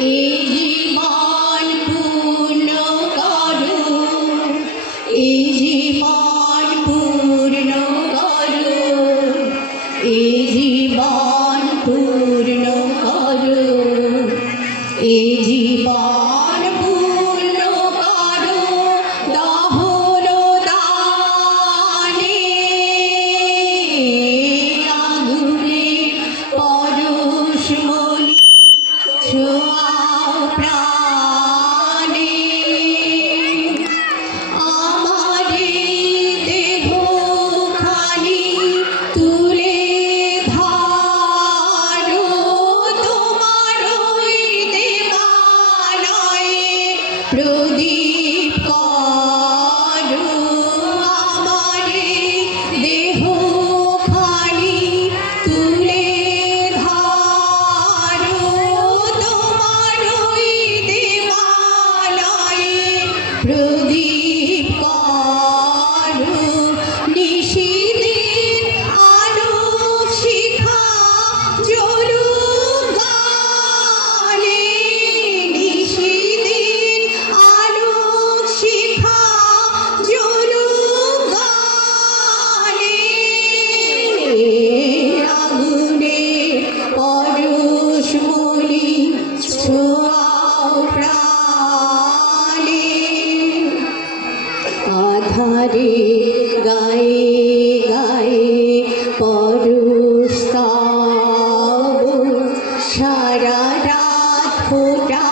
এই জীবন পূর্ণ করো, এই জীবন পূর্ণ করো, এই জীবন পূর্ণ করো, এই জীবন পূর্ণ করো দহন দানে আগুনে পরশমণি ছোঁয়াও প্রাণে আমার এই দেহখানি তুলে ধরো তোমার ওই দেবালয়ে প্রদীপ করো আমার এই দেহখানি তুলে ধরো তোমার ওই দেবালয়ে প্রদীপ করো নিশিদিন আলোক শিখা জ্বলুক গানে নিশিদিন আলোক শিখা জ্বলুক গানে আগুনে পরশমণি ছোঁয়াও প্রাণে আধারে গায়ে গায়ে পরশস্তব সারা রাত ফোটা